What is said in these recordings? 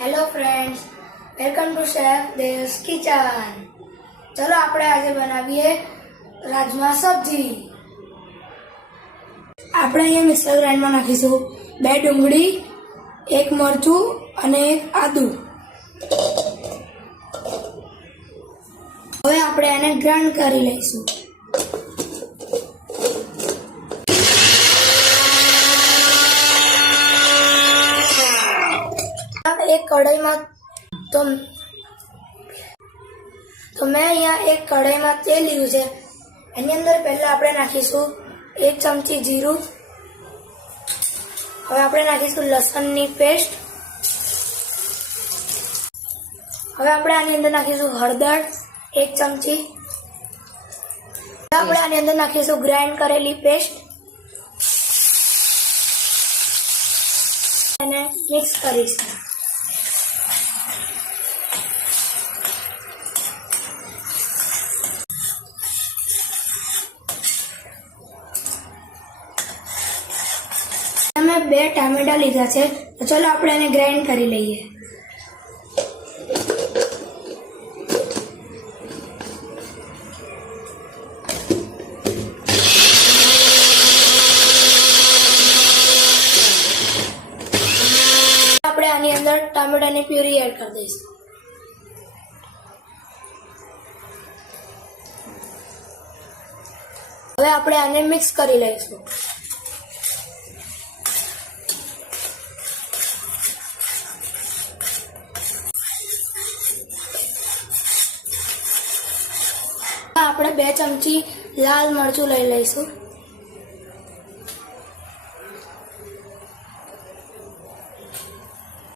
Hello friends, welcome to chef devs kitchen. ચલો આપણે આજે બનાવીએ રાજમા સબ્જી. આપણે અહીંયા મિક્સર ગ્રાઇન્ડરમાં નાખીશું 2 ડુંગળી, 1 મરચું અને 1 આદુ. હવે આપણે એને ગ્રાઇન્ડ કરી લઈશું. એક કઢાઈમાં તો મેં અહીંયા એક કઢાઈમાં તેલ લીધું છે. એની અંદર પહેલા આપણે નાખીશું 1 ચમચી જીરું. હવે આપણે નાખીશું લસણની પેસ્ટ. હવે આપણે આની અંદર નાખીશું હળદર 1 ચમચી. આપણે આની અંદર નાખીશું ગ્રાઇન્ડ કરેલી પેસ્ટ અને મિક્સ કરીશું. મેં 2 ટામેટા લીધા છે, તો ચલો આપણે એને ગ્રાઇન્ડ કરી લઈએ. આપણે આની અંદર ટામેટાની પ્યુરી એડ કરી દઈશું. હવે આપણે આને મિક્સ કરી લઈશું. આપણે 2 ચમચી લાલ મરચું લઈ લઈશું.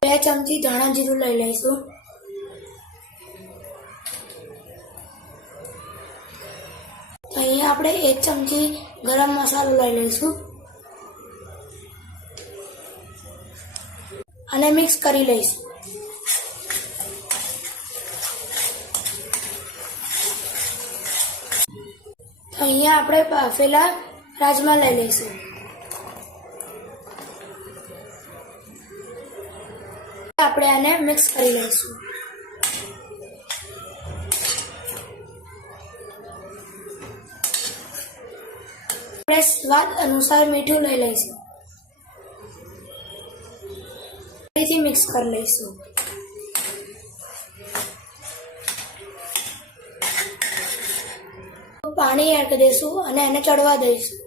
બે ચમચી ધાણા જીરું લઈ લઈશું. તો અહીંયા આપણે 1 ચમચી ગરમ મસાલો લઈ લઈશું અને મિક્સ કરી લઈશું. અહીંયા આપણે બાફેલા રાજમા લઈ લઈશું. આપણે આને મિક્સ કરી લઈશું. આપણે સ્વાદ અનુસાર મીઠું લઈ લઈશું. ફરીથી મિક્સ કરી લઈશું. પાણી એડ કરી દઈશું અને એને ચડવા દઈશું.